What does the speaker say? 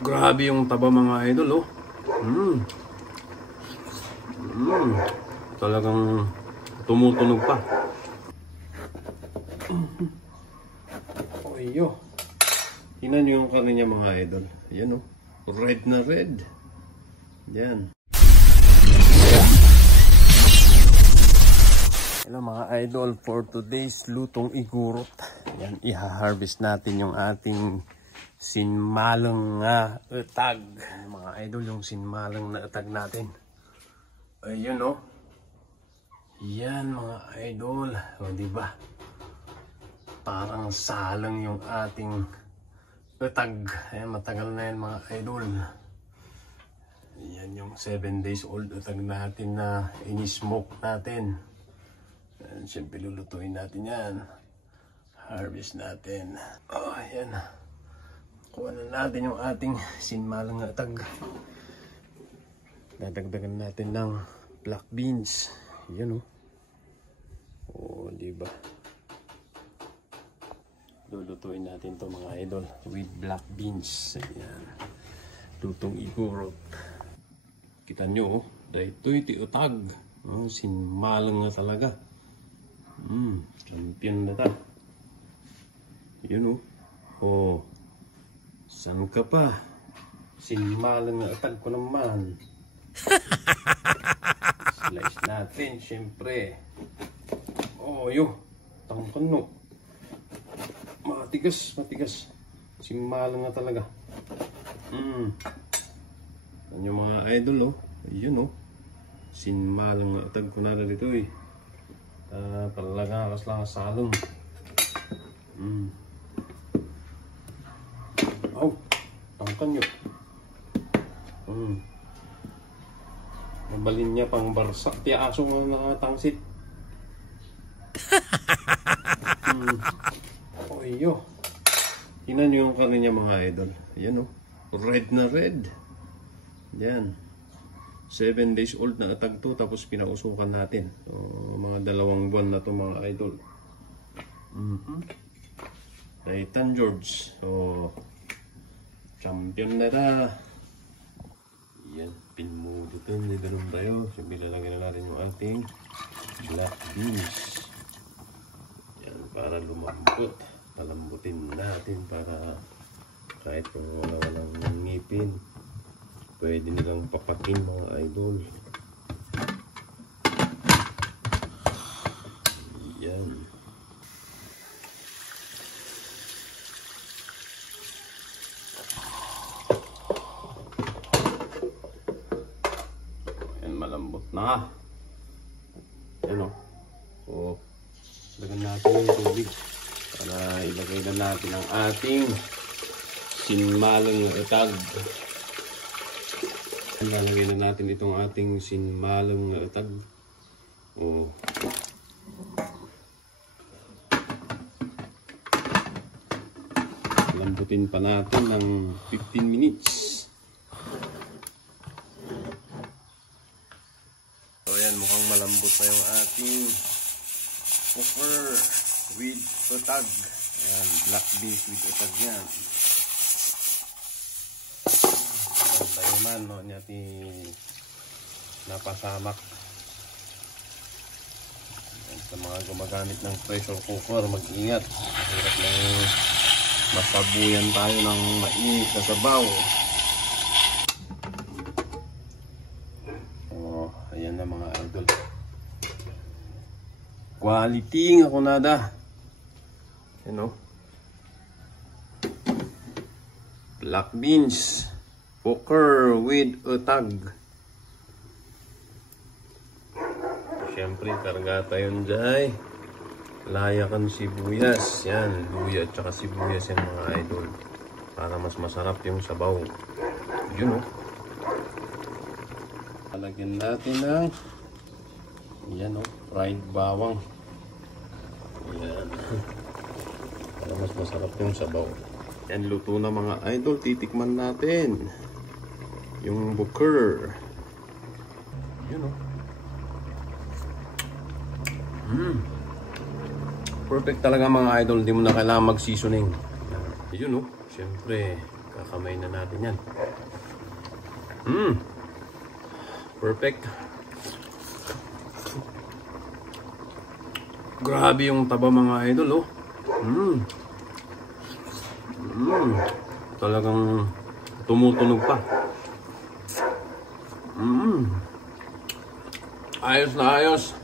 Grabe yung taba mga idol, oh. Talagang tumutunog pa. Oyo. Tingnan nyo yung karne niya mga idol. Yan, oh. Red na red. Yan. Hello mga idol, for today's lutong igurot. Yan, iha-harvest natin yung ating sinmalang etag. Mga idol, yung sinmalang na etag natin. Ayun, oh. Yan mga idol. O, diba? Parang salang yung ating etag. Ayan, matagal na yan mga idol. Yan yung 7 days old etag natin na in-smoke natin. And siyempre lulutuin natin yan. Harvest natin. Oh, ayan. Kuha na natin yung ating sinmalang etag. Dadagdagan natin ng black beans. Yan, oh. Oh, diba? Lulutuin natin to mga idol with black beans. Ayan. Lutong igurot. Kita nyo, oh. Dahito'y tiutag. Oh, sinmalang nga talaga. Champion na ta. Yun, oh. Oh. Saan ka pa? Sinmalang nga etag ko naman. Slice natin, syempre. Oh, yun. Tangkan, no. Matigas, matigas. Sinmalang nga talaga. Yan yung mga idol, oh. Ayun, oh. Sinmalang nga etag ko na dito, eh. Talaga lang salong. Oh, tangkan nyo. Nabalin niya pang barsa. Tiaso nga nakatangsit. Oh, iyo. Tingnan nyo yung karne niya mga idol. Ayan, oh. Red na red. Yan. 7 days old na etag to, tapos pinausukan natin. So, mga 2 buwan na to mga idol. Titan George. So, champion na na. Yan, pinmudutin. Ganun tayo. So, bilalagyan na natin yung ating black beans. Yan, para lumambot. Palambutin natin para kahit kung walang ngipin, pwede nilang papakin mga idol. Yan. Yan, malambot na. Yan, o. So, lagyan natin yung tubig para ilagay na natin ang ating sinmalang etag. Lalagay na natin itong ating sinmalang etag. Oh. Lambutin pa natin ng 15 minutes. So yan, mukhang malambot na yung ating poker with etag. Ayan, black beans with etag yan. Tayo man, no, niya ti napasamak. Yan, sa mga gumagamit ng pressure cooker, mag-ingat. Hirap lang masabuyan tayo ng mainit na sabaw. Oh, ayan na mga idol. Quality nga kunada. Yan, oh. Black beans. Poker with etag. Siyempre, karga tayo dyan. Layakan sibuyas. Yan, luya at saka sibuyas yan mga idol. Para mas masarap yung sabaw. Yun, oh. Palagyan natin ng yan, oh, fried bawang. Yan. Para mas masarap yung sabaw. Yan, luto na mga idol. Titikman natin yung poker. Yun, oh. Perfect talaga mga idol. Hindi mo na kailangan mag-seasoning. Yun, oh. Siyempre, Kakamay na natin yan. Perfect. Grabe yung taba mga idol, oh. Talagang tumutunog pa. Ayos na ayos.